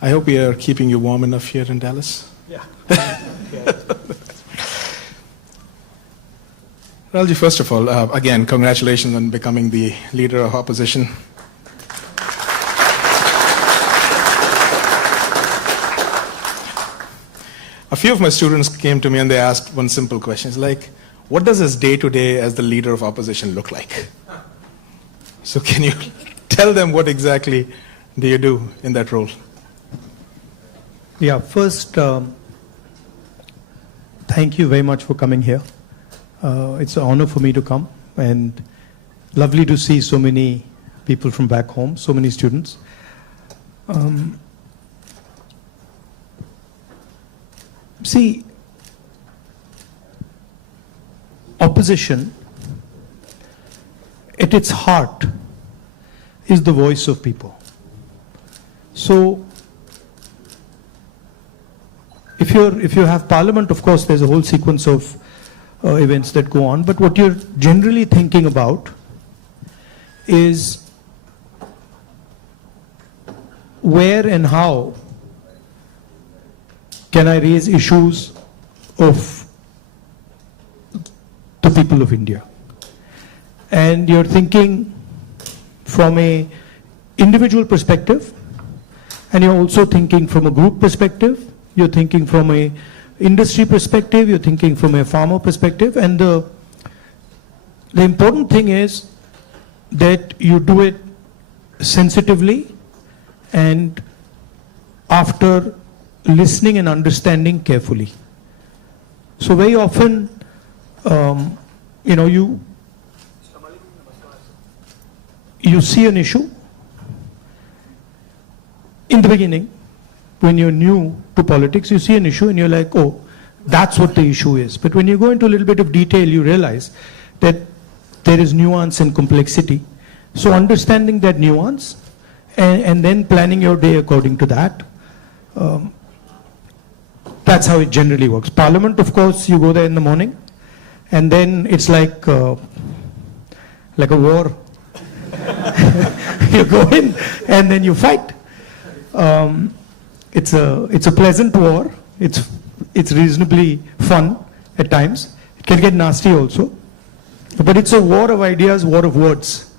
I hope we are keeping you warm enough here in Dallas. Yeah. Rahulji, first of all, again, congratulations on becoming the leader of opposition. A few of my students came to me and they asked one simple question. It's like, what does his day-to-day as the leader of opposition look like? So can you tell them what exactly do you do in that role? Yeah, first, thank you very much for coming here. It's an honor for me to come, and lovely to see so many people from back home, so many students. See, opposition, at its heart, is the voice of people. So, if you have parliament, of course, there's a whole sequence of events that go on, but what you're generally thinking about is where and how can I raise issues of the people of India. And you're thinking from an individual perspective, and you're also thinking from a group perspective, you're thinking from a industry perspective, you're thinking from a farmer perspective, and the important thing is that you do it sensitively and after listening and understanding carefully. So very often, you see an issue in the beginning. When you're new to politics, you see an issue and you're like, oh, that's what the issue is. But when you go into a little bit of detail, you realize that there is nuance and complexity. So understanding that nuance and then planning your day according to that, that's how it generally works. Parliament, of course, you go there in the morning, and then it's like a war. You go in and then you fight. It's a pleasant war. It's reasonably fun at times. It can get nasty also, but it's a war of ideas, war of words,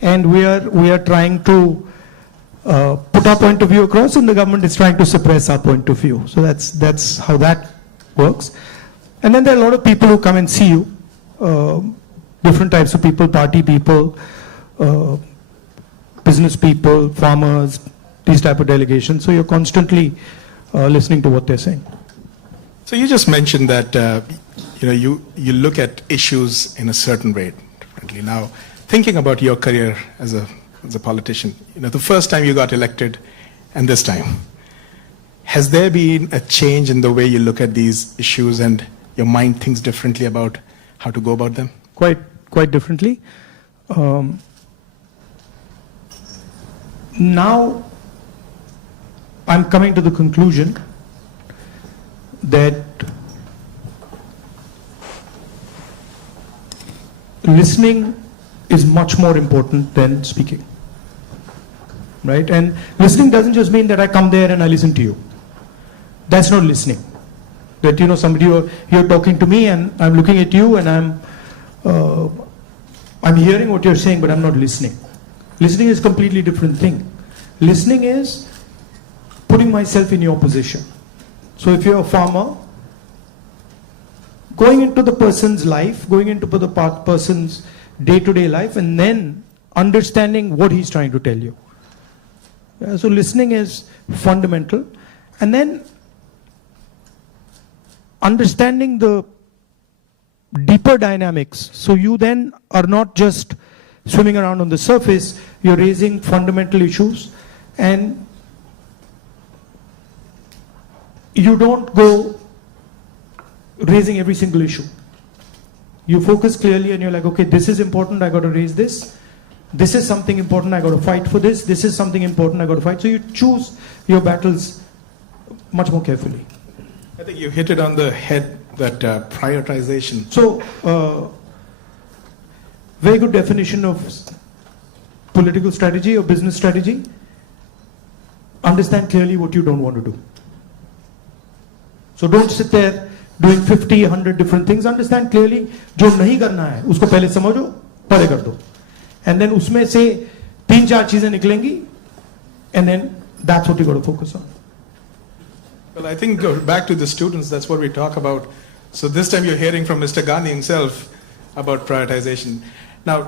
and we are trying to put our point of view across, and the government is trying to suppress our point of view. So that's how that works. And then there are a lot of people who come and see you, different types of people, party people, business people, farmers, these type of delegations. So you're constantly listening to what they're saying. So you just mentioned that you look at issues in a certain way differently. Now, thinking about your career as a politician, the first time you got elected and this time, has there been a change in the way you look at these issues and your mind thinks differently about how to go about them? Quite differently. Now, I'm coming to the conclusion that listening is much more important than speaking, right? And listening doesn't just mean that I come there and I listen to you. That's not listening. That somebody you're talking to me and I'm looking at you and I'm hearing what you're saying, but I'm not listening. Listening is a completely different thing. Listening is putting myself in your position. So if you're a farmer, going into the person's life, going into the person's day-to-day life, and then understanding what he's trying to tell you. So listening is fundamental. And then understanding the deeper dynamics. So you then are not just swimming around on the surface, you're raising fundamental issues, and you don't go raising every single issue. You focus clearly and you're like, okay, this is important, I got to raise this. This is something important, I got to fight for this. This is something important, I got to fight. So you choose your battles much more carefully. I think you hit it on the head, that prioritization. So, very good definition of political strategy or business strategy. understand clearly what you don't want to do. So don't sit there doing 50, 100 different things. Understand clearly जो नहीं करना है उसको पहले समझो, परे कर दो. And then उसमें से 3-4 चीजें निकलेंगी, and then that's what you got to focus on. Well, I think back to the students, that's what we talk about. So this time you're hearing from Mr. Gandhi himself about prioritization. Now,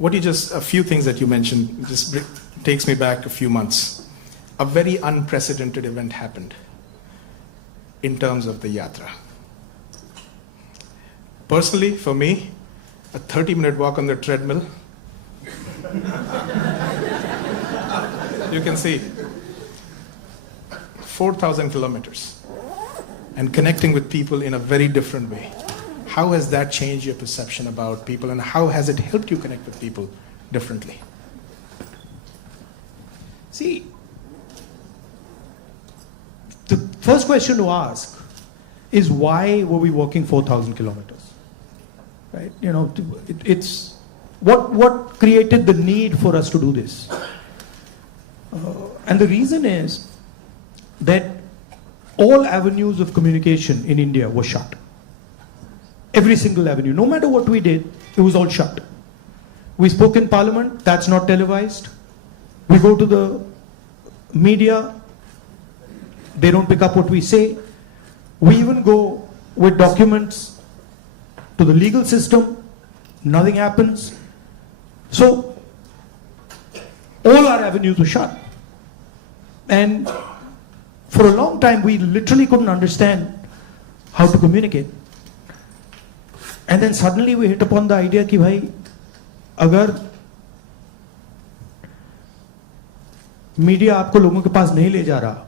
a few things that you mentioned just takes me back a few months. A very unprecedented event happened in terms of the Yatra. Personally, for me, a 30-minute walk on the treadmill, you can see 4,000 kilometers and connecting with people in a very different way. How has that changed your perception about people, and how has it helped you connect with people differently? See, the first question to ask is why were we walking 4,000 kilometers? Right? You know, it's what created the need for us to do this? And the reason is that all avenues of communication in India were shut. Every single avenue, no matter what we did, it was all shut. We spoke in Parliament, that's not televised. We go to the media, they don't pick up what we say. We even go with documents to the legal system, nothing happens. So, all our avenues were shut. And for a long time, we literally couldn't understand how to communicate. And then suddenly we hit upon the idea कि भाई अगर media आपको लोगों के पास नहीं ले जा रहा,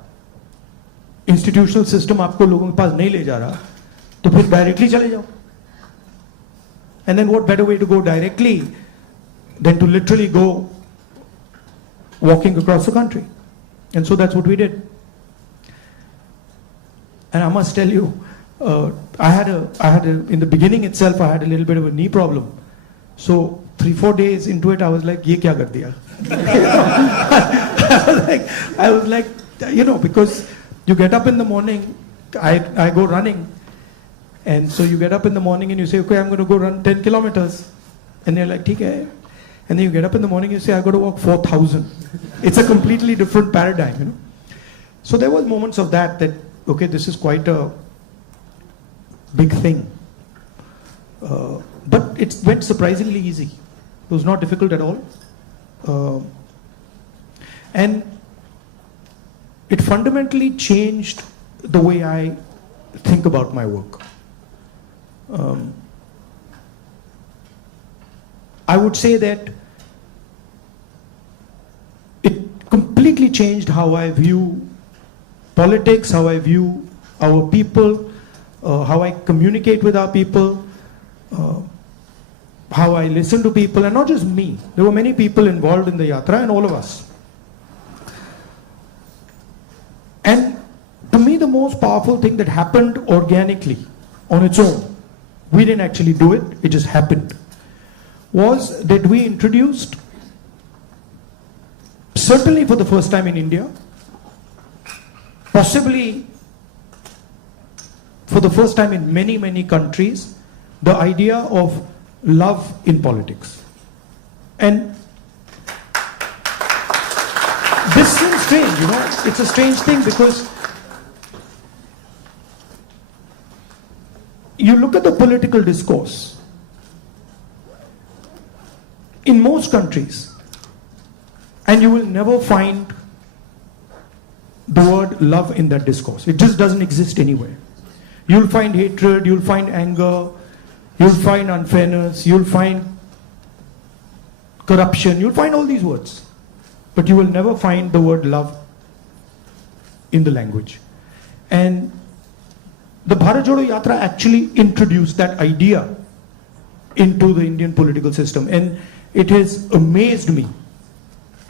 इंस्टीट्यूशनल सिस्टम आपको लोगों के पास नहीं ले जा रहा, तो फिर डायरेक्टली चले जाओ. And then what better way to go directly than to literally go walking across the country? And so that's what we did. And I must tell you, in the beginning itself, I had a little bit of a knee problem. So 3-4 days into it, I was like, "Ye kya kar diya?" I was like, you know, because you get up in the morning, I go running, and so you get up in the morning and you say, "Okay, I'm going to go run 10 kilometers," and you're like, "ठीक है," and then you get up in the morning and you say, "I got to walk 4,000." It's a completely different paradigm, you know. So there was moments of that, okay, this is quite a big thing. But it went surprisingly easy. It was not difficult at all. And it fundamentally changed the way I think about my work. I would say that it completely changed how I view politics, how I view our people, how I communicate with our people, how I listen to people, and not just me. There were many people involved in the Yatra, and all of us. And to me, the most powerful thing that happened organically, on its own, we didn't actually do it, it just happened, was that we introduced, certainly for the first time in India, possibly for the first time in many, many countries, the idea of love in politics. And this seems strange, you know, it's a strange thing because you look at the political discourse in most countries and you will never find the word love in that discourse. It just doesn't exist anywhere. You'll find hatred, you'll find anger, you'll find unfairness, you'll find corruption, you'll find all these words. But you will never find the word love in the language. And the Bharat Jodo Yatra actually introduced that idea into the Indian political system. And it has amazed me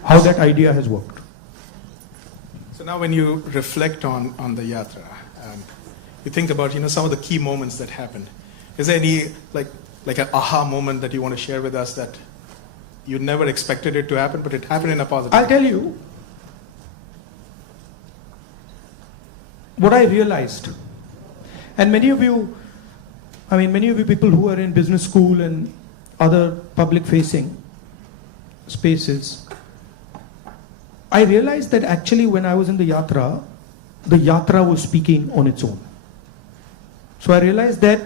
how that idea has worked. So now when you reflect on the Yatra, you think about, you know, some of the key moments that happened. Is there any like an aha moment that you want to share with us that you never expected it to happen, but it happened in a positive way? I'll tell you, what I realized, and many of you people who are in business school and other public facing spaces, I realized that actually when I was in the Yatra was speaking on its own. So I realized that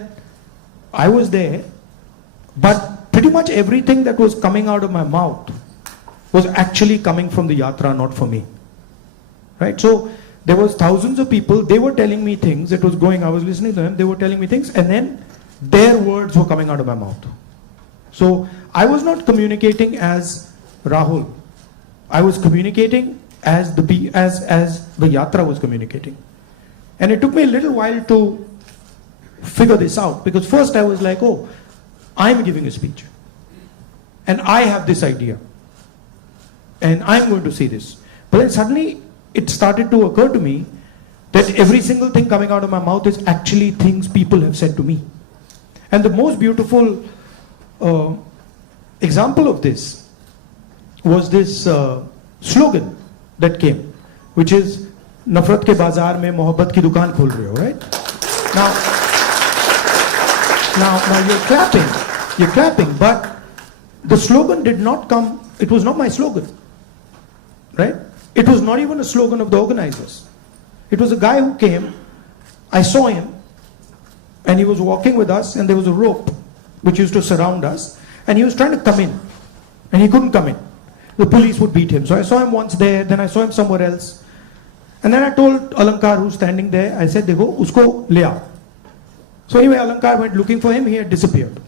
I was there, but pretty much everything that was coming out of my mouth was actually coming from the Yatra, not for me. Right? So there was thousands of people, they were telling me things, it was going, I was listening to them, they were telling me things, and then their words were coming out of my mouth. So I was not communicating as Rahul. I was communicating as the Yatra was communicating. And it took me a little while to figure this out, because first I was like, oh, I'm giving a speech. And I have this idea. And I'm going to say this. But then suddenly it started to occur to me that every single thing coming out of my mouth is actually things people have said to me. And the most beautiful example of this was this slogan that came, which is "Nafrat ke bazaar mein mohabbat ki dukaan khol rahe ho," right? Now you're clapping, but the slogan did not come, it was not my slogan, right? It was not even a slogan of the organizers. It was a guy who came, I saw him, and he was walking with us, and there was a rope which used to surround us, and he was trying to come in, and he couldn't come in. The police would beat him. So I saw him once there, then I saw him somewhere else. And then I told Alankar, who's standing there, I said, "Dekho, usko le aao." So anyway, Alankar went looking for him, he had disappeared.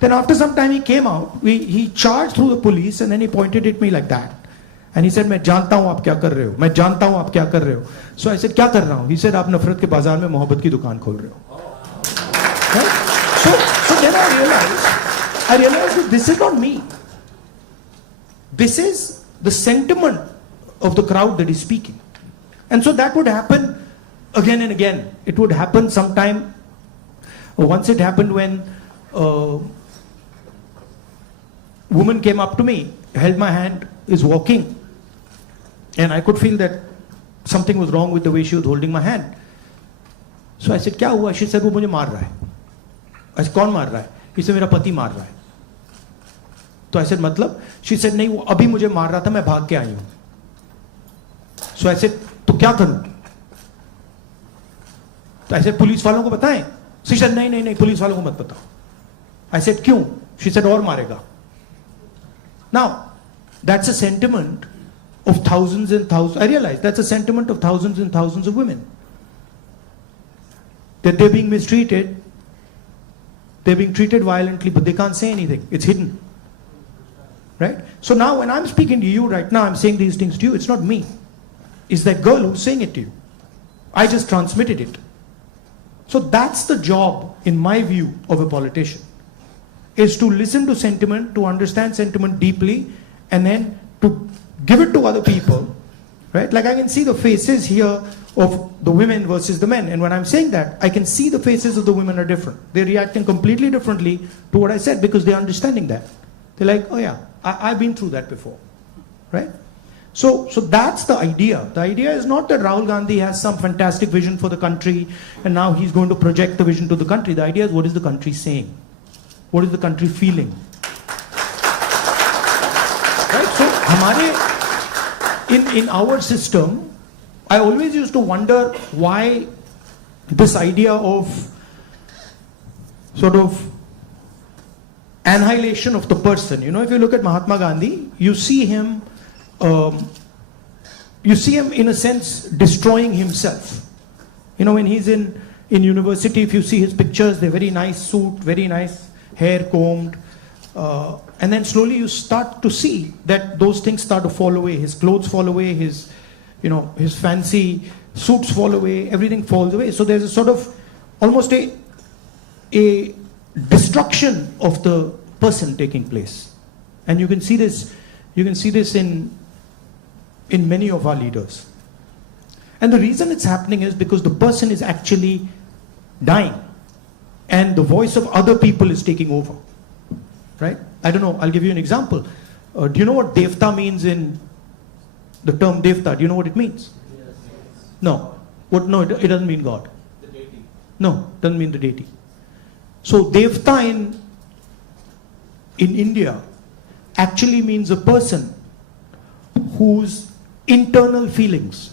Then after some time he came out, he charged through the police, and then he pointed at me like that. And he said, "मैं जानता हूँ आप क्या कर रहे हो, मैं जानता हूँ आप क्या कर रहे हो." So I said, "क्या कर रहा हूँ?" He said, "आप नफरत के बाजार में मोहब्बत की दुकान खोल रहे हो." Right? So then I realized that this is not me. This is the sentiment of the crowd that is speaking. And so that would happen again and again. It would happen sometime. Once it happened when a woman came up to me, held my hand, is walking, and I could feel that something was wrong with the way she was holding my hand. So I said, "क्या हुआ?" She said, "वो मुझे मार रहा है." I said, "कौन मार रहा है?" He said, "मेरा पति मार रहा है." तो I said, "मतलब?" She said, "नहीं, वो अभी मुझे मार रहा था, मैं भाग के आई हूं." So I said, "तो क्या करूं?" तो I said, "पुलिस वालों को बताएं?" She said, नहीं, पुलिस वालों को मत बताओ." I said, "क्यों?" She said, "और मारेगा." Now, that's a sentiment of thousands and thousands. I realize that's a sentiment of thousands and thousands of women. That they're being mistreated, they're being treated violently, but they can't say anything. It's hidden. Right? So now when I'm speaking to you right now, I'm saying these things to you, it's not me. It's that girl who's saying it to you. I just transmitted it. So that's the job, in my view, of a politician, is to listen to sentiment, to understand sentiment deeply, and then to give it to other people, right? Like I can see the faces here of the women versus the men, and when I'm saying that, I can see the faces of the women are different. They're reacting completely differently to what I said because they're understanding that. They're like, "Oh yeah, I've been through that before," right? So that's the idea. The idea is not that Rahul Gandhi has some fantastic vision for the country and now he's going to project the vision to the country. The idea is, what is the country saying? What is the country feeling? Right? So in our system, I always used to wonder why this idea of sort of annihilation of the person. You know, if you look at Mahatma Gandhi, you see him in a sense destroying himself. You know, when he's in university, if you see his pictures, they're very nice suit, very nice hair combed, and then slowly you start to see that those things start to fall away. His clothes fall away, his fancy suits fall away, everything falls away. So there's a sort of almost a destruction of the person taking place, and you can see this in many of our leaders. And the reason it's happening is because the person is actually dying and the voice of other people is taking over, right? I don't know, I'll give you an example. Do you know what devta means in the term devta? Do you know what it means? Yes. No. What? No, it doesn't mean God. The deity. No, doesn't mean the deity. So Devta in India actually means a person whose internal feelings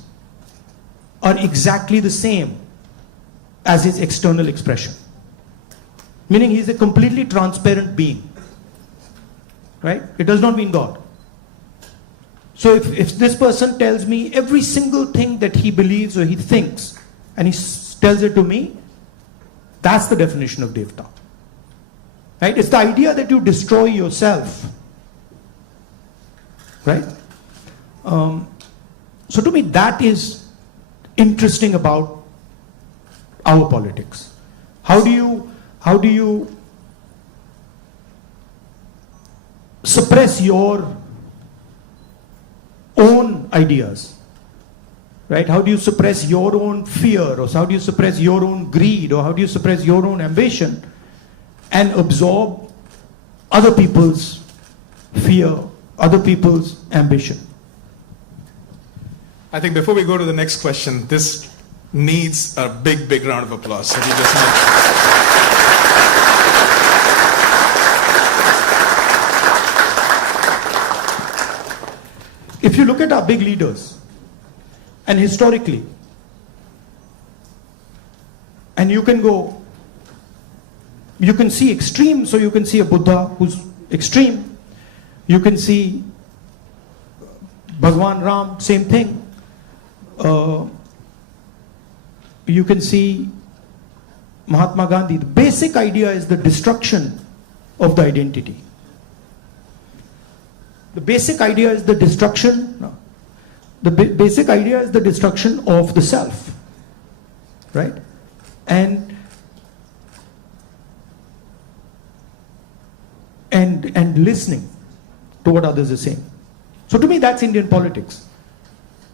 are exactly the same as his external expression. Meaning he's a completely transparent being. Right? It does not mean God. So if this person tells me every single thing that he believes or he thinks, and he tells it to me, that's the definition of Devta. Right? It's the idea that you destroy yourself. Right? So to me, that is interesting about our politics. How do you suppress your own ideas? Right? How do you suppress your own fear, or how do you suppress your own greed, or how do you suppress your own ambition and absorb other people's fear, other people's ambition? I think before we go to the next question, this needs a big round of applause. So we just If you look at our big leaders, and historically, and you can see extreme, so you can see a Buddha who's extreme, you can see Bhagwan Ram, same thing, you can see Mahatma Gandhi. The basic idea is the destruction of the identity. The basic idea is the destruction. No. The basic idea is the destruction of the self, right? And listening to what others are saying. So to me, that's Indian politics.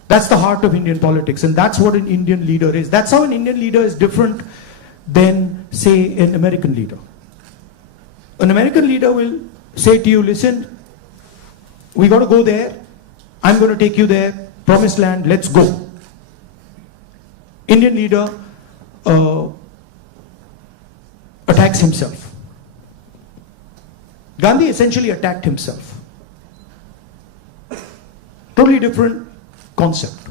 That's the heart of Indian politics, and that's what an Indian leader is. That's how an Indian leader is different than, say, an American leader. An American leader will say to you, listen, we got to go there. I'm going to take you there. Promised land, let's go. Indian leader attacks himself. Gandhi essentially attacked himself. Totally different concept.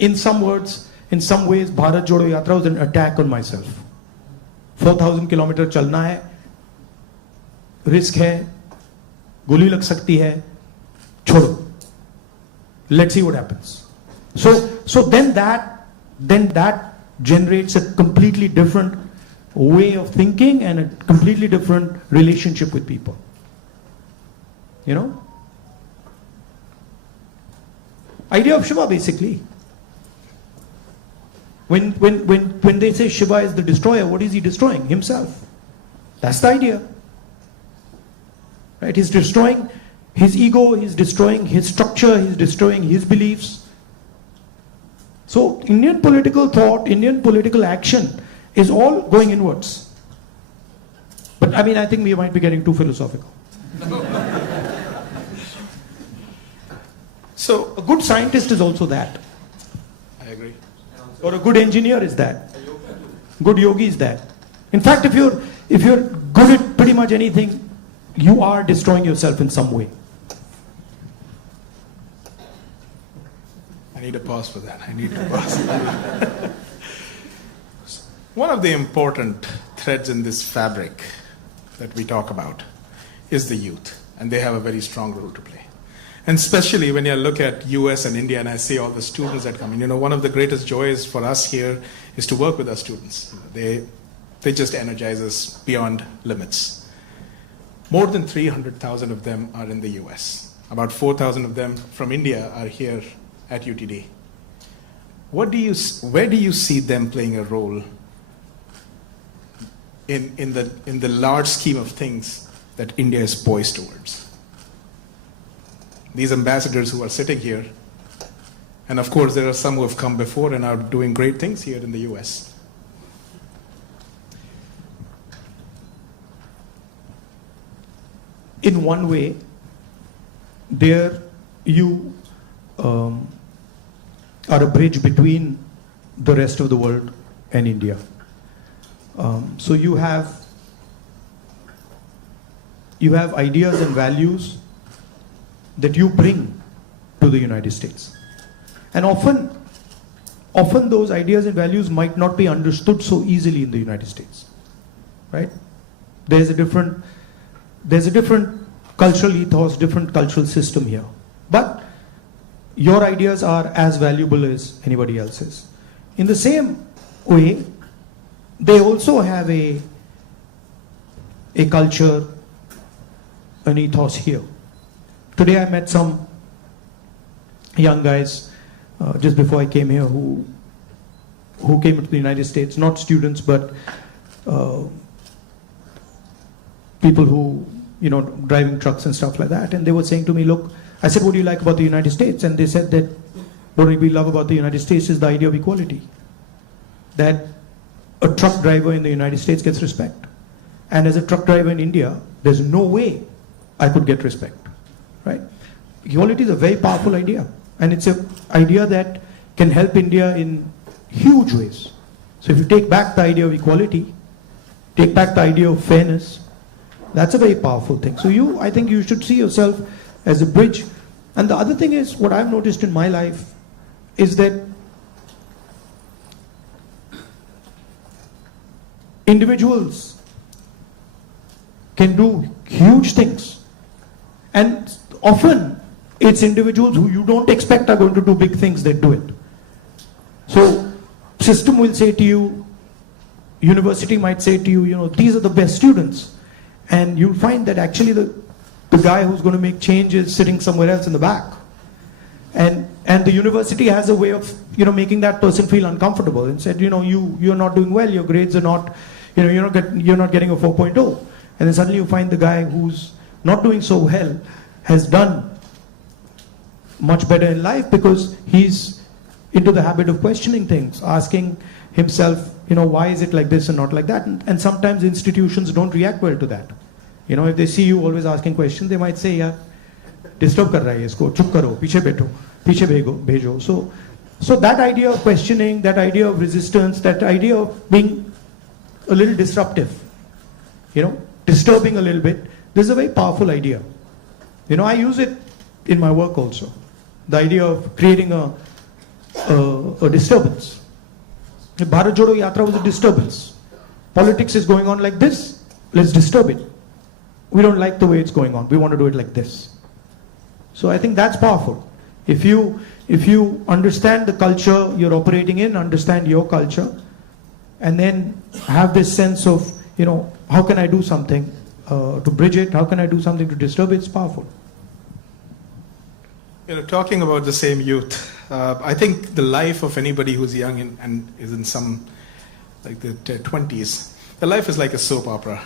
In some words, in some ways, Bharat Jodo Yatra was an attack on myself. 4,000 kilometer chalna hai, risk hai, goli lag sakti hai, chodo. Let's see what happens. So then that generates a completely different way of thinking and a completely different relationship with people. You know? Idea of Shiva, basically. When they say Shiva is the destroyer, what is he destroying? Himself. That's the idea. Right? He's destroying his ego, he's destroying his structure, he's destroying his beliefs. So Indian political thought, Indian political action is all going inwards. But I mean, I think we might be getting too philosophical. So a good scientist is also that. I agree. Or a good engineer is that. Good yogi is that. In fact, if you're good at pretty much anything, you are destroying yourself in some way. I need a pause for that. One of the important threads in this fabric that we talk about is the youth, and they have a very strong role to play. And especially when you look at US and India, and I see all the students that come in, one of the greatest joys for us here is to work with our students. They just energize us beyond limits. More than 300,000 of them are in the US. About 4,000 of them from India are here at UTD. Where do you see them playing a role in the large scheme of things that India is poised towards? These ambassadors who are sitting here, and of course there are some who have come before and are doing great things here in the US. In one way, there you are are a bridge between the rest of the world and India. So you have ideas and values that you bring to the United States. And often those ideas and values might not be understood so easily in the United States, right? There's a different cultural ethos, different cultural system here. But your ideas are as valuable as anybody else's. In the same way, they also have a culture, an ethos here. Today I met some young guys just before I came here who came to the United States, not students but people who, driving trucks and stuff like that. And they were saying to me, look, I said, what do you like about the United States? And they said that what we love about the United States is the idea of equality. That a truck driver in the United States gets respect. And as a truck driver in India, there's no way I could get respect, right? Equality is a very powerful idea. And it's an idea that can help India in huge ways. So if you take back the idea of equality, take back the idea of fairness, that's a very powerful thing. So I think you should see yourself as a bridge. And the other thing is, what I've noticed in my life is that individuals can do huge things. And often it's individuals who you don't expect are going to do big things that do it. So system will say to you, university might say to you, these are the best students. And you'll find that actually the guy who's going to make change is sitting somewhere else in the back. And the university has a way of, making that person feel uncomfortable and said, you're not doing well, your grades are not, you're not getting a 4.0. And then suddenly you find the guy who's not doing so well has done much better in life because he's into the habit of questioning things, asking himself, why is it like this and not like that? And sometimes institutions don't react well to that. If they see you always asking questions, they might say, yeah, disturb kar raha hai isko, chup karo, piche bhejo. So that idea of questioning, that idea of resistance, that idea of being a little disruptive, disturbing a little bit, this is a very powerful idea. I use it in my work also. The idea of creating a disturbance. The Bharat Jodo Yatra was a disturbance. Politics is going on like this, let's disturb it. We don't like the way it's going on, we want to do it like this. So I think that's powerful. If you understand the culture you're operating in, understand your culture, and then have this sense of, how can I do something to bridge it, how can I do something to disturb it, it's powerful. Talking about the same youth, I think the life of anybody who's young and is in some, like the 20s, the life is like a soap opera.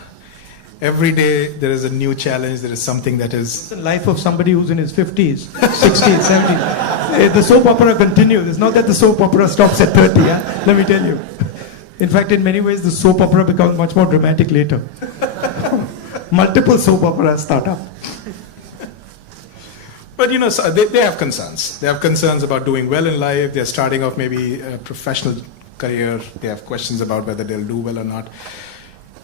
Every day there is a new challenge, there is something that is... It's the life of somebody who's in his 50s, 60s, 70s. The soap opera continues. It's not that the soap opera stops at 30, yeah? Let me tell you. In fact, in many ways, the soap opera becomes much more dramatic later. Multiple soap operas start up. But so they have concerns. They have concerns about doing well in life. They're starting off maybe a professional career. They have questions about whether they'll do well or not.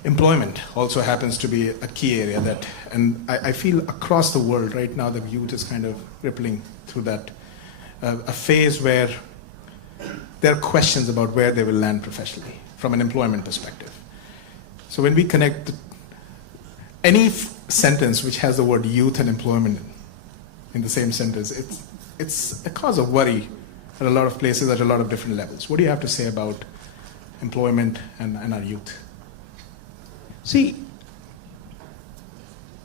Employment also happens to be a key area and I feel across the world right now the youth is kind of rippling through that, a phase where there are questions about where they will land professionally from an employment perspective. So when we connect any sentence which has the word youth and employment in the same sentence, it's a cause of worry at a lot of places at a lot of different levels. What do you have to say about employment and our youth? See,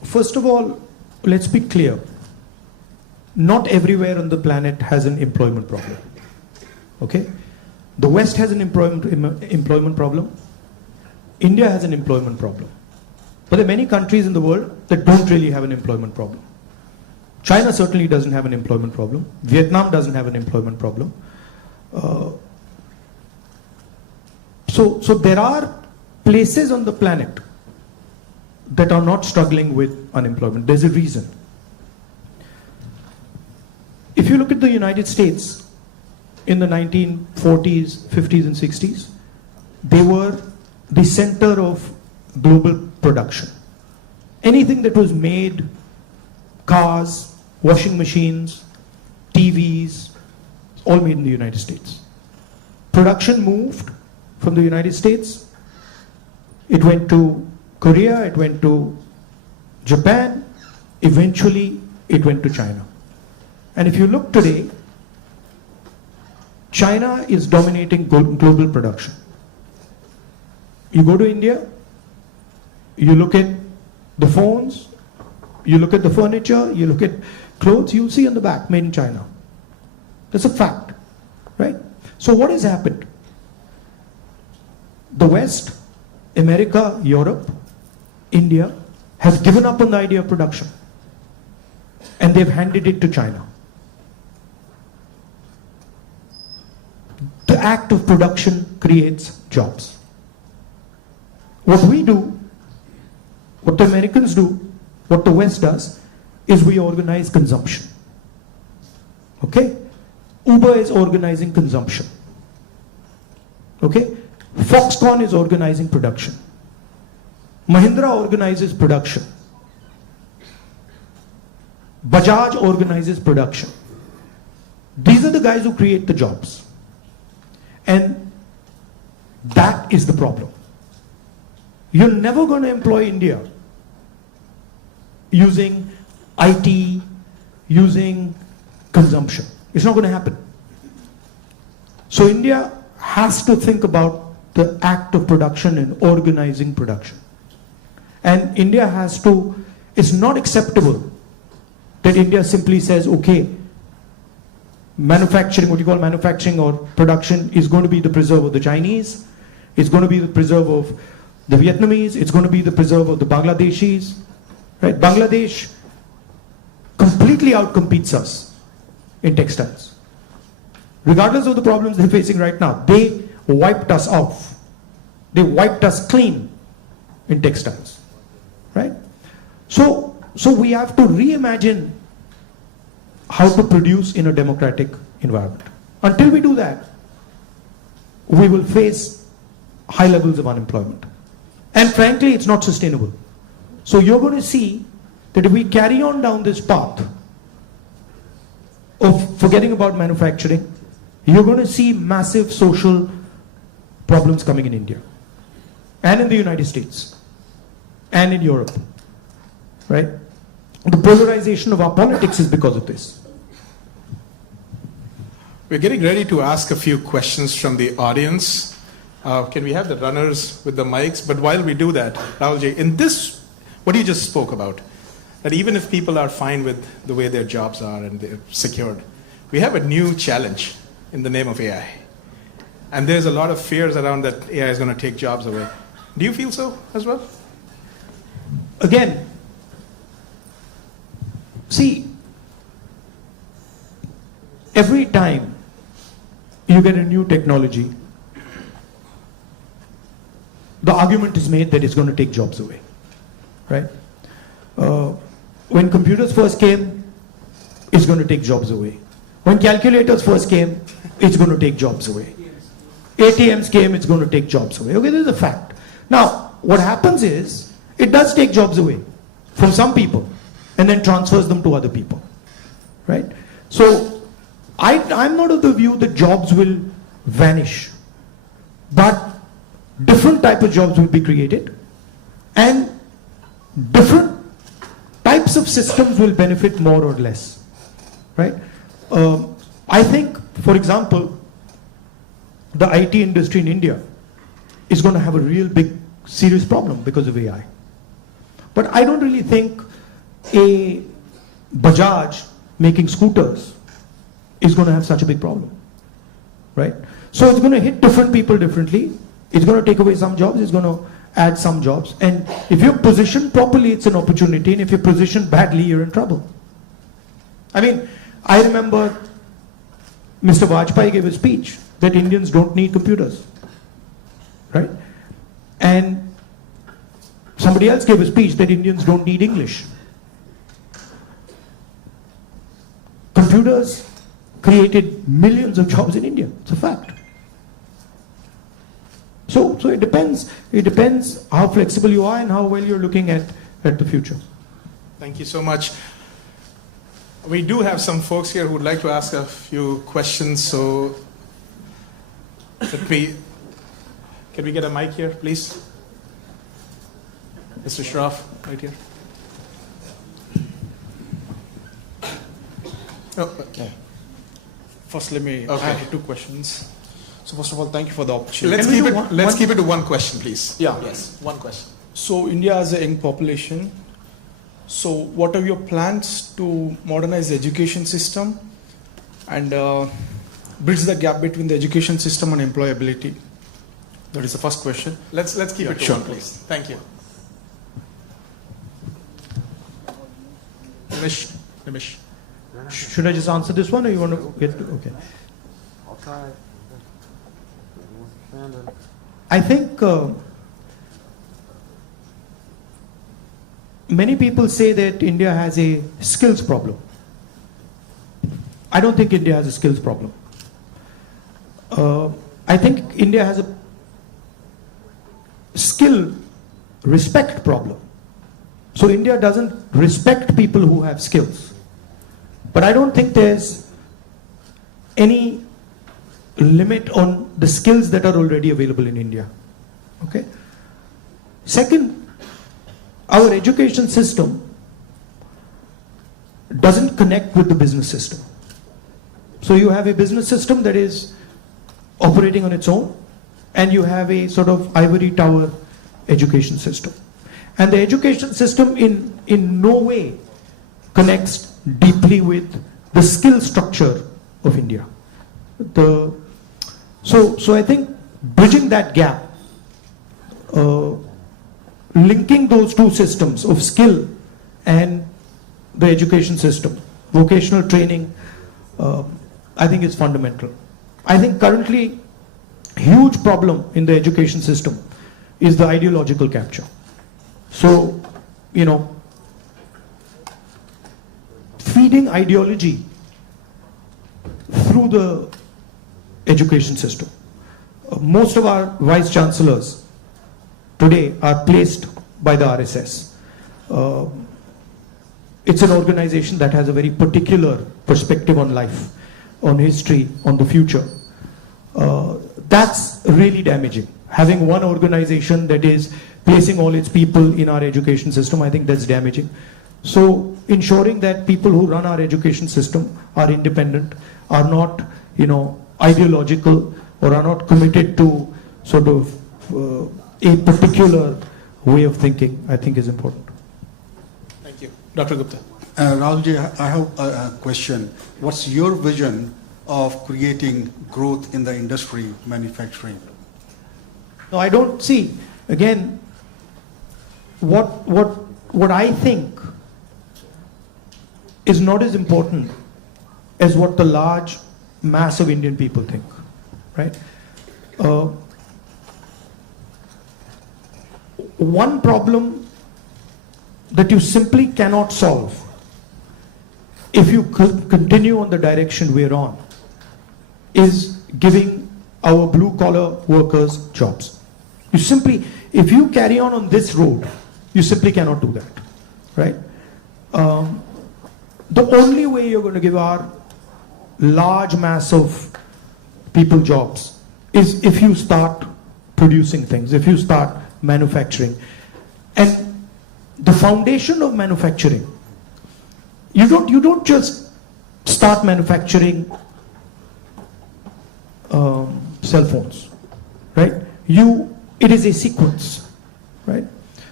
first of all, let's be clear. Not everywhere on the planet has an employment problem. Okay? The West has an employment problem. India has an employment problem. But there are many countries in the world that don't really have an employment problem. China certainly doesn't have an employment problem. Vietnam doesn't have an employment problem. So there are places on the planet that are not struggling with unemployment. There's a reason. If you look at the United States, in the 1940s, 50s, and 60s, they were the center of global production. Anything that was made, cars, washing machines, TVs, all made in the United States. Production moved from the United States. It went to Korea, it went to Japan, eventually it went to China. And if you look today, China is dominating global production. You go to India, you look at the phones, you look at the furniture, you look at clothes, you'll see on the back, made in China. That's a fact, right? So what has happened? The West, America, Europe, India, has given up on the idea of production. And they've handed it to China. The act of production creates jobs. What we do, what the Americans do, what the West does, is we organize consumption. Okay? Uber is organizing consumption. Okay? Foxconn is organizing production. Mahindra organizes production. Bajaj organizes production. These are the guys who create the jobs. And that is the problem. You're never going to employ India using IT, using consumption. It's not going to happen. So India has to think about the act of production and organizing production. And India has to, it's not acceptable that India simply says, okay, manufacturing, what you call manufacturing or production is going to be the preserve of the Chinese, it's going to be the preserve of the Vietnamese, it's going to be the preserve of the Bangladeshis, right? Bangladesh completely outcompetes us in textiles. Regardless of the problems they're facing right now, they wiped us off. They wiped us clean in textiles, right? So we have to reimagine how to produce in a democratic environment. Until we do that, we will face high levels of unemployment. And frankly, it's not sustainable. So you're going to see that if we carry on down this path of forgetting about manufacturing, you're going to see massive social problems coming in India and in the United States and in Europe, right? The polarization of our politics is because of this. We're getting ready to ask a few questions from the audience. Can we have the runners with the mics? But while we do that, Rahulji, in this, what you just spoke about, that even if people are fine with the way their jobs are and they're secured, we have a new challenge in the name of AI. And there's a lot of fears around that AI is going to take jobs away. Do you feel so as well? Again, see, every time you get a new technology, the argument is made that it's going to take jobs away, right? When computers first came, it's going to take jobs away. When calculators first came, it's going to take jobs away. ATMs came, it's going to take jobs away. Okay, this is a fact. Now, what happens is, it does take jobs away from some people and then transfers them to other people, right? So, I'm not of the view that jobs will vanish, but different type of jobs will be created and different types of systems will benefit more or less, right? I think, for example, the IT industry in India is going to have a real big serious problem because of AI. But I don't really think a Bajaj making scooters is going to have such a big problem, right? So it's going to hit different people differently. It's going to take away some jobs, it's going to add some jobs. And if you're positioned properly, it's an opportunity. And if you're positioned badly, you're in trouble. I mean, I remember Mr. Vajpayee gave a speech that Indians don't need computers, right? And somebody else gave a speech that Indians don't need English. Computers created millions of jobs in India. It's a fact. So it depends. It depends how flexible you are and how well you're looking at the future. Thank you so much. We do have some folks here who would like to ask a few questions, so can we get a mic here, please? Mr. Shroff, right here. Oh, Okay. First, let me. Okay. I have 2 questions. So first of all, thank you for the opportunity. let's keep it to one question, please. Yeah. Yes, one question. So India has a young population. So what are your plans to modernize the education system and bridge the gap between the education system and employability? That is the first question. Let's keep Yeah, it to sure. one, please. Thank you. Nimish. Should I just answer this one, or you want to get? Okay. I'll try. I think many people say that India has a skills problem. I don't think India has a skills problem. I think India has a skill respect problem. So India doesn't respect people who have skills. But I don't think there's any limit on the skills that are already available in India. Okay? Second, our education system doesn't connect with the business system. So you have a business system that is operating on its own, and you have a sort of ivory tower education system. And the education system in no way connects deeply with the skill structure of India. So I think bridging that gap, linking those two systems of skill and the education system, vocational training, I think is fundamental. I think currently huge problem in the education system is the ideological capture. So, you know, feeding ideology through the education system. Most of our vice chancellors today are placed by the RSS. It's an organization that has a very particular perspective on life, on history, on the future. That's really damaging. Having one organization that is placing all its people in our education system, I think that's damaging. So ensuring that people who run our education system are independent, are not, you know, ideological, or are not committed to sort of a particular way of thinking, I think is important. Thank you. Dr. Gupta. Rahulji, I have a question. What's your vision of creating growth in the industry, manufacturing? No, I don't see. Again, what I think is not as important as what the large mass of Indian people think, right? One problem that you simply cannot solve if you continue on the direction we're on is giving our blue collar workers jobs. You simply, if you carry on this road, you simply cannot do that, right? The only way you're going to give our large mass of people jobs is if you start producing things, if you start manufacturing. And the foundation of manufacturing, you don't just start manufacturing cell phones, right? It is a sequence, right?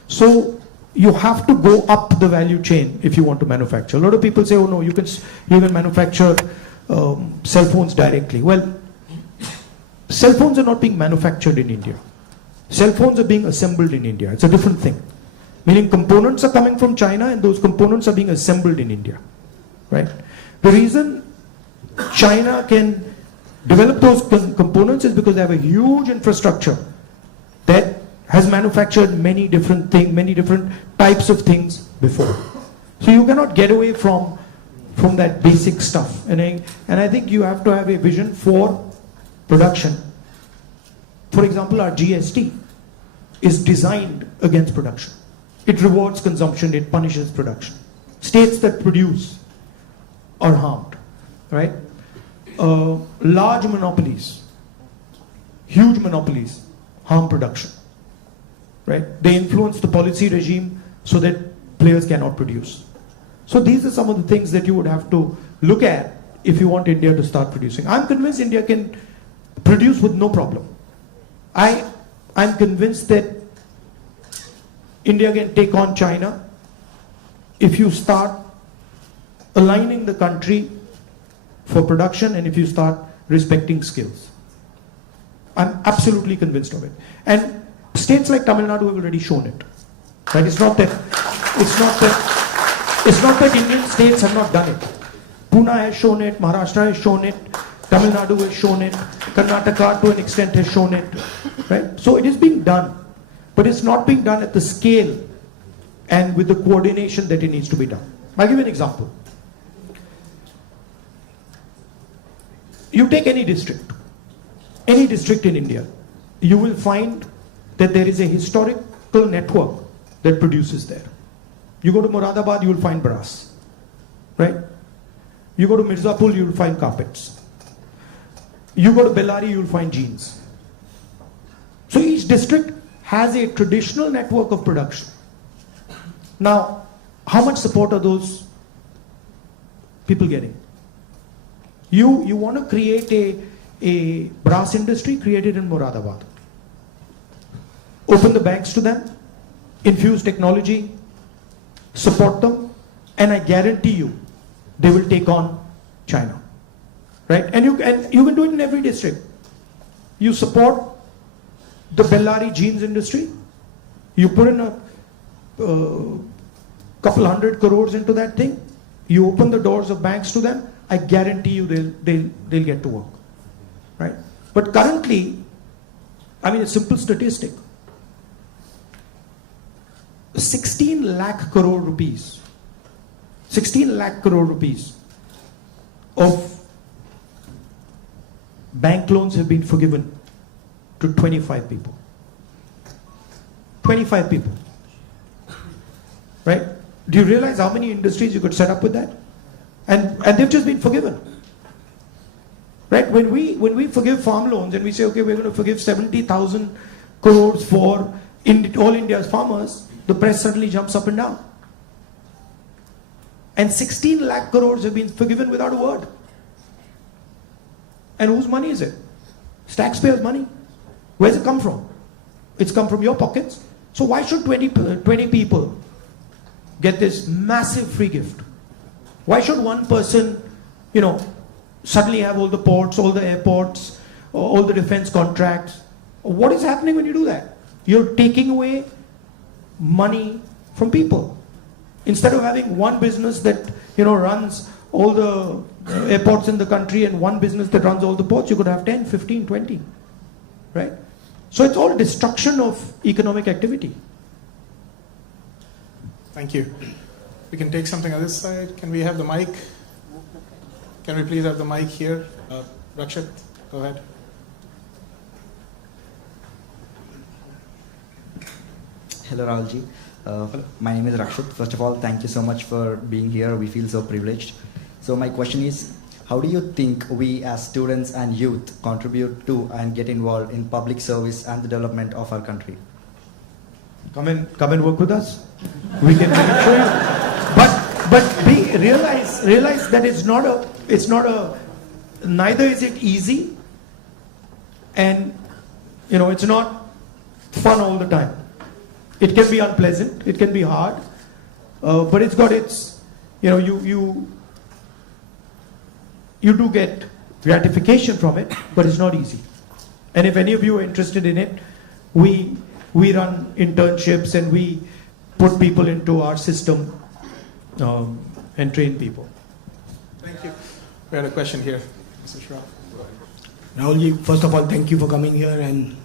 So you have to go up the value chain if you want to manufacture. A lot of people say, oh no, you can manufacture cell phones directly. Well, cell phones are not being manufactured in India. Cell phones are being assembled in India. It's a different thing. Meaning components are coming from China and those components are being assembled in India, right? The reason China can develop those components is because they have a huge infrastructure that has manufactured many different things, many different types of things before. So you cannot get away from from that basic stuff. And I think you have to have a vision for production. For example, our GST is designed against production. It rewards consumption, it punishes production. States that produce are harmed, right? Large monopolies, huge monopolies, harm production, right? They influence the policy regime so that players cannot produce. So these are some of the things that you would have to look at if you want India to start producing. I'm convinced India can produce with no problem. I'm convinced that India can take on China if you start aligning the country for production and if you start respecting skills. I'm absolutely convinced of it. And states like Tamil Nadu have already shown it. Right? It's not that Indian states have not done it. Pune has shown it, Maharashtra has shown it, Tamil Nadu has shown it, Karnataka to an extent has shown it. Right? So it is being done. But it's not being done at the scale and with the coordination that it needs to be done. I'll give you an example. You take any district in India, you will find that there is a historical network that produces there. You go to Moradabad, you will find brass, right? You go to Mirzapur, you will find carpets. You go to Bellary, you will find jeans. So each district has a traditional network of production. Now, how much support are those people getting? You want to create a brass industry, create it in Moradabad. Open the banks to them, infuse technology, support them, and I guarantee you, they will take on China. Right? And you can do it in every district. You support the Bellary jeans industry, you put in a couple 100 crores into that thing, you open the doors of banks to them, I guarantee you they'll get to work. Right? But currently, I mean a simple statistic, 16 lakh crore rupees of bank loans have been forgiven to 25 people. 25 people. Right? Do you realize how many industries you could set up with that? And they've just been forgiven. Right? When we forgive farm loans and we say, okay, we're going to forgive 70,000 crores for all India's farmers, the press suddenly jumps up and down. And 16 lakh crores have been forgiven without a word. And whose money is it? It's taxpayers' money. Where's it come from? It's come from your pockets. So why should 20 people get this massive free gift? Why should one person, suddenly have all the ports, all the airports, all the defense contracts? What is happening when you do that? You're taking away money from people. Instead of having one business that runs all the airports in the country and one business that runs all the ports, you could have 10, 15, 20. Right? So it's all destruction of economic activity. Thank you. We can take something on this side. Can we have the mic? Can we please have the mic here? Rakshit, go ahead. Hello, Rahulji. My name is Rakshit. First of all, thank you so much for being here. We feel so privileged. So my question is, how do you think we as students and youth contribute to and get involved in public service and the development of our country? Come and work with us. We can show you. But realize that neither is it easy, and it's not fun all the time. It can be unpleasant, it can be hard, but it's got its, you do get gratification from it, but it's not easy. And if any of you are interested in it, we run internships and we put people into our system and train people. Thank you. We had a question here, Mr. Shroff. Rahulji, first of all, thank you for coming here and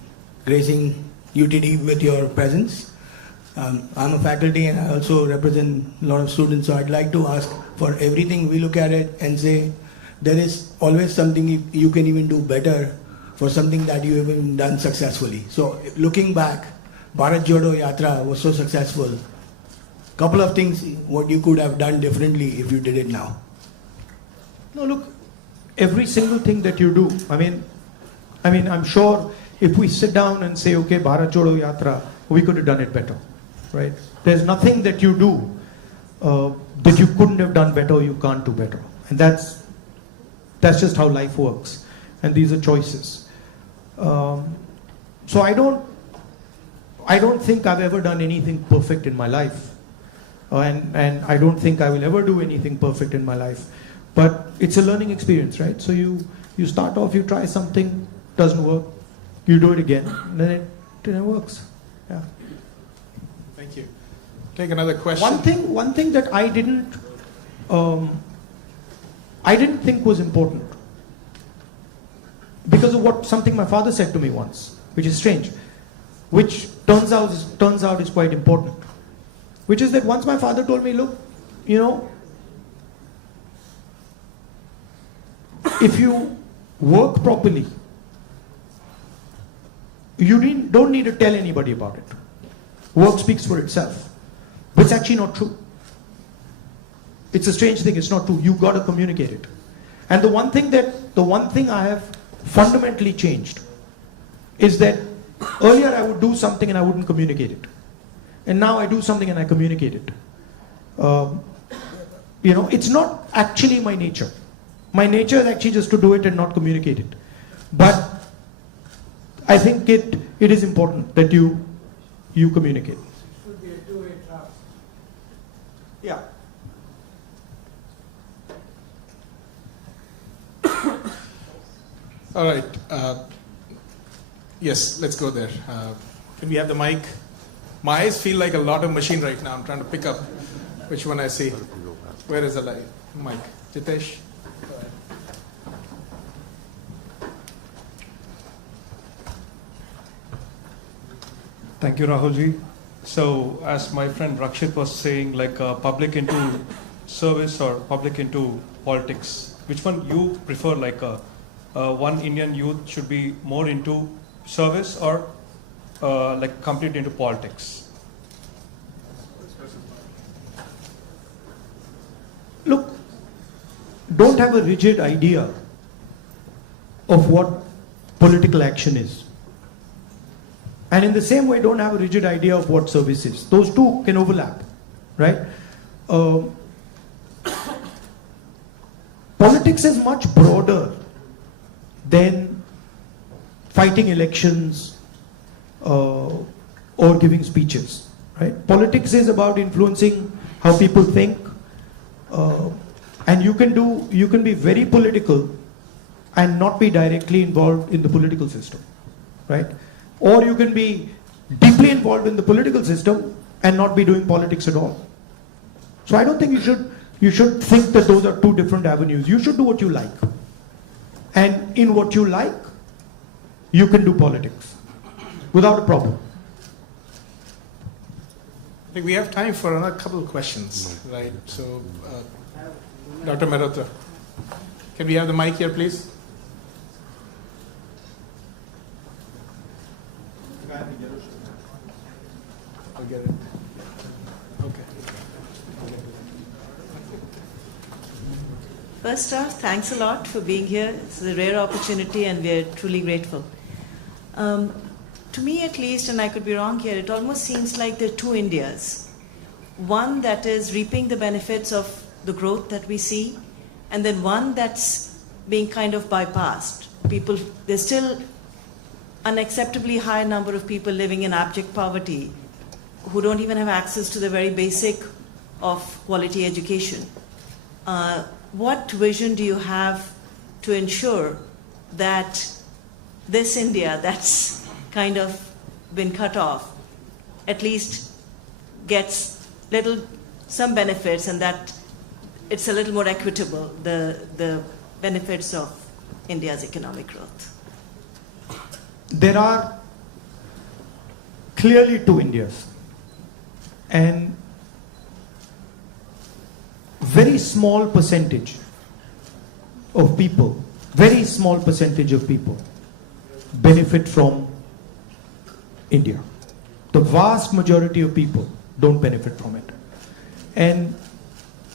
gracing UTD with your presence. I'm a faculty and I also represent a lot of students, so I'd like to ask, for everything we look at it and say there is always something you can even do better for something that you haven't done successfully. So looking back, Bharat Jodo Yatra was so successful. Couple of things what you could have done differently if you did it now. No, look, every single thing that you do, I mean, I'm sure if we sit down and say, okay, Bharat Jodo Yatra, we could have done it better, right? There's nothing that you do that you couldn't have done better or you can't do better. And that's just how life works. And these are choices. So I don't think I've ever done anything perfect in my life. And I don't think I will ever do anything perfect in my life. But it's a learning experience, right? So you start off, you try something, doesn't work, you do it again, and then it works. Yeah. Thank you. Take another question. One thing that I didn't think was important, because of something my father said to me once, which is strange, which turns out is quite important, which is that once my father told me, look, if you work properly, you don't need to tell anybody about it. Work speaks for itself. But it's actually not true. It's a strange thing, it's not true. You've got to communicate it. And the one thing I have fundamentally changed is that earlier I would do something and I wouldn't communicate it. And now I do something and I communicate it. It's not actually my nature. My nature is actually just to do it and not communicate it. But I think it is important that you communicate. It should be a two-way traffic. Yeah. All right. Yes, let's go there. Can we have the mic? My eyes feel like a lot of machine right now. I'm trying to pick up which one I see. Where is the mic? Jitesh? Go ahead. Thank you, Rahulji. So, as my friend Rakshit was saying, like public into service or public into politics, which one you prefer? Like one Indian youth should be more into service or like complete into politics? Look, don't have a rigid idea of what political action is. And in the same way, don't have a rigid idea of what service is. Those two can overlap, right? Politics is much broader than fighting elections or giving speeches, right? Politics is about influencing how people think, and you can be very political and not be directly involved in the political system, right? Or you can be deeply involved in the political system and not be doing politics at all. So I don't think you should think that those are two different avenues. You should do what you like. And in what you like, you can do politics without a problem. I think we have time for another couple of questions, right? So, Dr. Mehrotra, can we have the mic here, please? I'll get it. Okay. First off, thanks a lot for being here. It's a rare opportunity and we're truly grateful. To me at least, and I could be wrong here, it almost seems like there are two Indias. One that is reaping the benefits of the growth that we see, and then one that's being kind of bypassed. There's still unacceptably high number of people living in abject poverty who don't even have access to the very basic of quality education. What vision do you have to ensure that this India that's kind of been cut off at least gets some benefits, and that it's a little more equitable, the benefits of India's economic growth? There are clearly two Indias. And very small percentage of people, very small percentage of people benefit from India. The vast majority of people don't benefit from it. And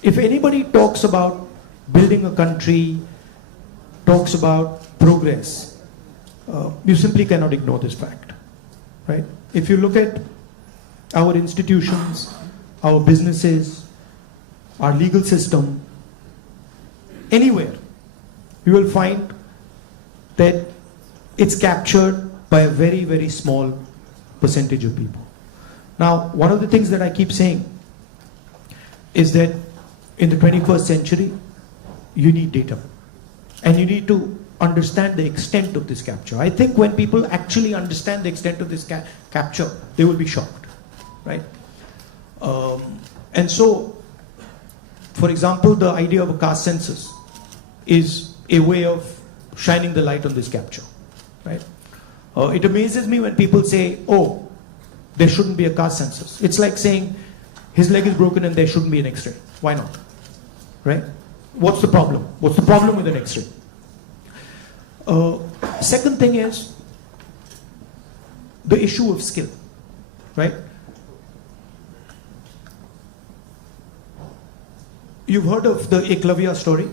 if anybody talks about building a country, talks about progress, you simply cannot ignore this fact, right? If you look at our institutions, our businesses, our legal system, anywhere, you will find that it's captured by a very, very small percentage of people. Now, one of the things that I keep saying is that in the 21st century, you need data. And you need to understand the extent of this capture. I think when people actually understand the extent of this capture, they will be shocked, right? And so, for example, the idea of a caste census is a way of shining the light on this capture, right? It amazes me when people say, oh, there shouldn't be a caste census. It's like saying his leg is broken and there shouldn't be an X-ray. Why not? Right? What's the problem? What's the problem with an X-ray? Second thing is the issue of skill, right? You've heard of the Eklavya story?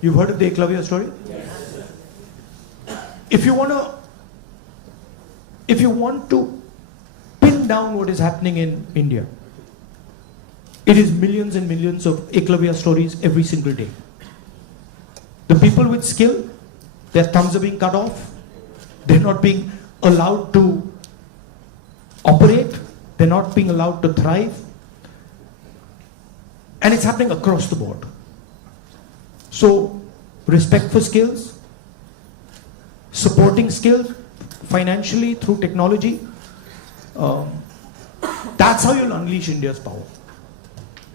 You've heard of the Eklavya story? Yes. If you want to pin down what is happening in India, it is millions and millions of Eklavya stories every single day. The people with skill, their thumbs are being cut off. They're not being allowed to operate. They're not being allowed to thrive. And it's happening across the board. So, respect for skills, supporting skills financially through technology, that's how you'll unleash India's power.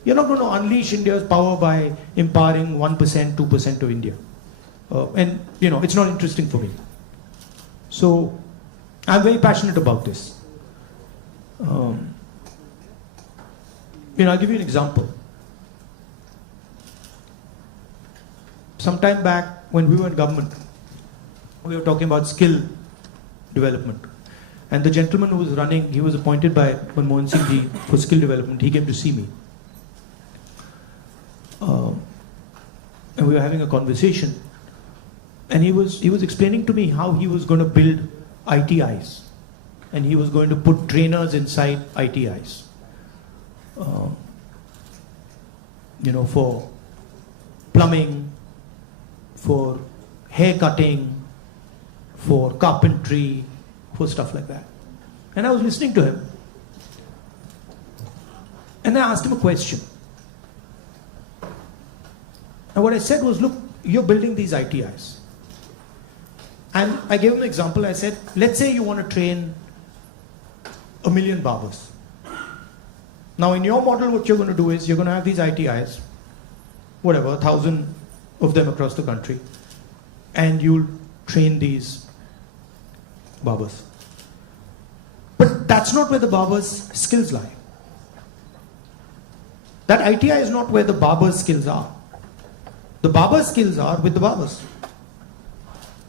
You're not going to unleash India's power by empowering 1%, 2% of India. And, it's not interesting for me. So, I'm very passionate about this. I'll give you an example. Sometime back, when we were in government, we were talking about skill development. And the gentleman who was running, he was appointed by Manmohan Singh Ji for skill development. He came to see me. And we were having a conversation. And he was explaining to me how he was going to build ITIs. And he was going to put trainers inside ITIs. For plumbing, for hair cutting, for carpentry, for stuff like that. And I was listening to him. And I asked him a question. And what I said was, look, you're building these ITIs. And I gave him an example. I said, let's say you want to train 1 million barbers. Now in your model, what you're going to do is, you're going to have these ITIs, 1,000 of them across the country, and you'll train these barbers. But that's not where the barber's skills lie. That ITI is not where the barber's skills are. The barber's skills are with the barbers.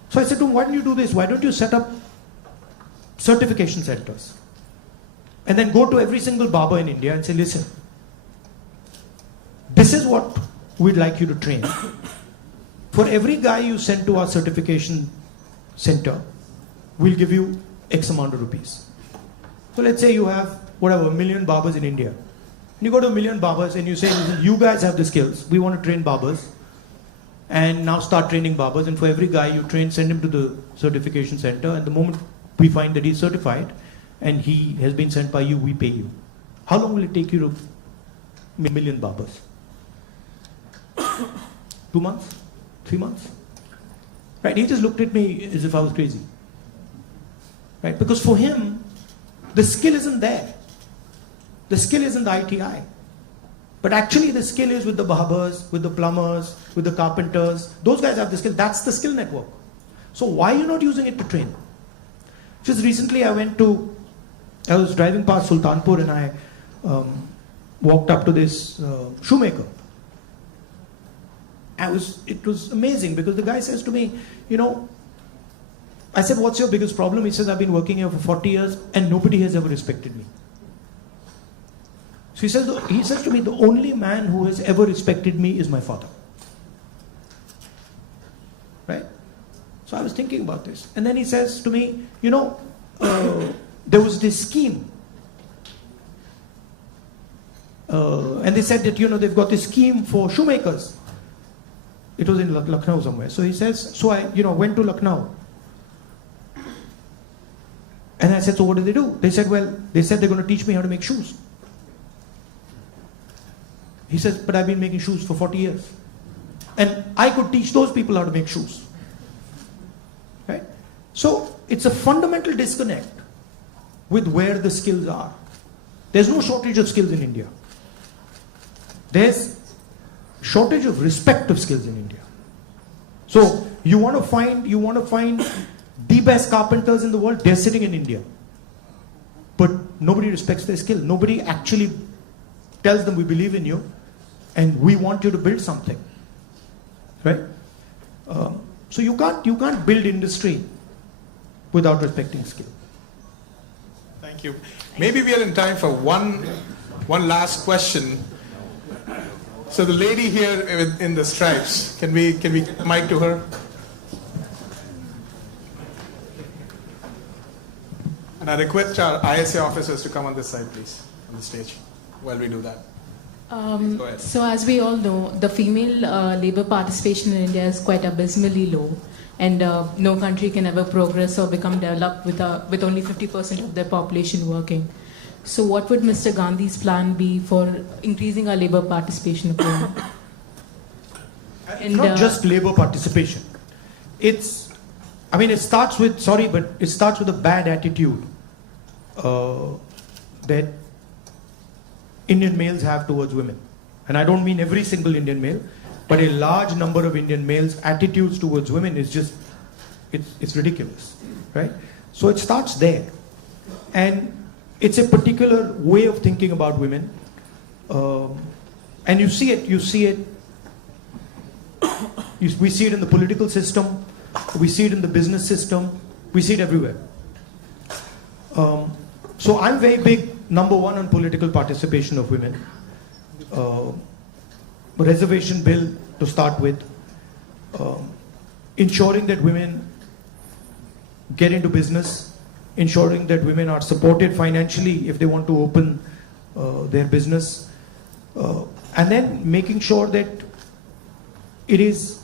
So I said to him, why don't you do this? Why don't you set up certification centers? And then go to every single barber in India and say, listen, this is what we'd like you to train. For every guy you send to our certification center, we'll give you X amount of rupees. So let's say you have, 1 million barbers in India. And you go to 1 million barbers and you say, listen, you guys have the skills. We want to train barbers. And now start training barbers. And for every guy you train, send him to the certification center. And the moment we find that he's certified and he has been sent by you, we pay you. How long will it take you to 1 million barbers? 2 months? 3 months? Right? He just looked at me as if I was crazy. Right? Because for him, the skill isn't there. The skill isn't the ITI. But actually the skill is with the barbers, with the plumbers, with the carpenters. Those guys have the skill. That's the skill network. So why are you not using it to train? Just recently I went to I was driving past Sultanpur and I walked up to this shoemaker. It was amazing because the guy says to me, you know, I said, what's your biggest problem? He says, I've been working here for 40 years and nobody has ever respected me. So he says to me, the only man who has ever respected me is my father. Right? So I was thinking about this. And then he says to me, you know, there was this scheme. And they said that, you know, they've got this scheme for shoemakers. It was in Lucknow somewhere. So he says, so I, you know, went to Lucknow. And I said, so what did they do? They said, well, they said they're going to teach me how to make shoes. He says, but I've been making shoes for 40 years. And I could teach those people how to make shoes. Right? So it's a fundamental disconnect with where the skills are. There's no shortage of skills in India. There's shortage of respect of skills in India. So you want to find the best carpenters in the world, they're sitting in India. But nobody respects their skill. Nobody actually tells them, we believe in you and we want you to build something. Right? So you can't build industry without respecting skill. Thank you. Maybe we are in time for one last question. So the lady here in the stripes, can we mic to her? And I request our ISA officers to come on this side, please, on the stage, while we do that. Go ahead. So as we all know, the female labor participation in India is quite abysmally low, and no country can ever progress or become developed with only 50% of their population working. So what would Mr. Gandhi's plan be for increasing our labor participation of women? It's not just labor participation. It starts with a bad attitude that Indian males have towards women. And I don't mean every single Indian male, but a large number of Indian males' attitudes towards women is just, it's ridiculous, right? So it starts there. And it's a particular way of thinking about women. And we see it in the political system, we see it in the business system, we see it everywhere. So I'm very big, number one, on political participation of women. Reservation bill to start with. Ensuring that women get into business. Ensuring that women are supported financially if they want to open their business. And then making sure that it is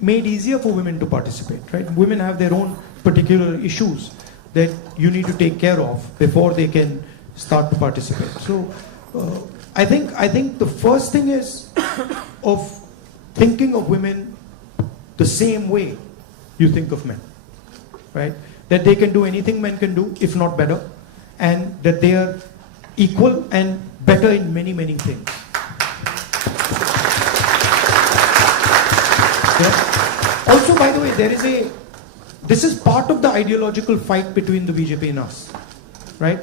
made easier for women to participate, right? Women have their own particular issues that you need to take care of before they can start to participate. So I think the first thing is of thinking of women the same way you think of men, right? That they can do anything men can do, if not better, and that they are equal and better in many, many things. Yeah. Also, by the way, this is part of the ideological fight between the BJP and us, right?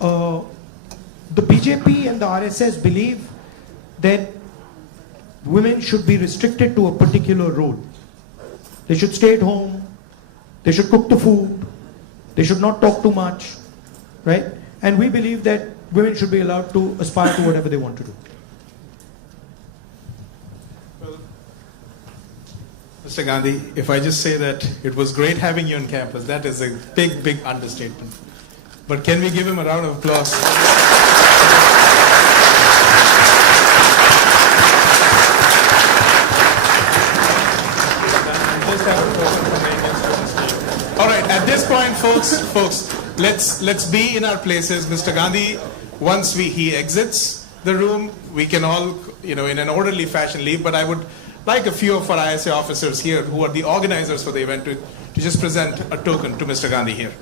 The BJP and the RSS believe that women should be restricted to a particular role. They should stay at home, they should cook the food, they should not talk too much, right? And we believe that women should be allowed to aspire to whatever they want to do. Well, Mr. Gandhi, if I just say that it was great having you on campus, that is a big, big understatement. But can we give him a round of applause? All right, at this point, folks, let's be in our places. Mr. Gandhi, once he exits the room, we can all, in an orderly fashion leave. But I would like a few of our ISA officers here, who are the organizers for the event, to just present a token to Mr. Gandhi here.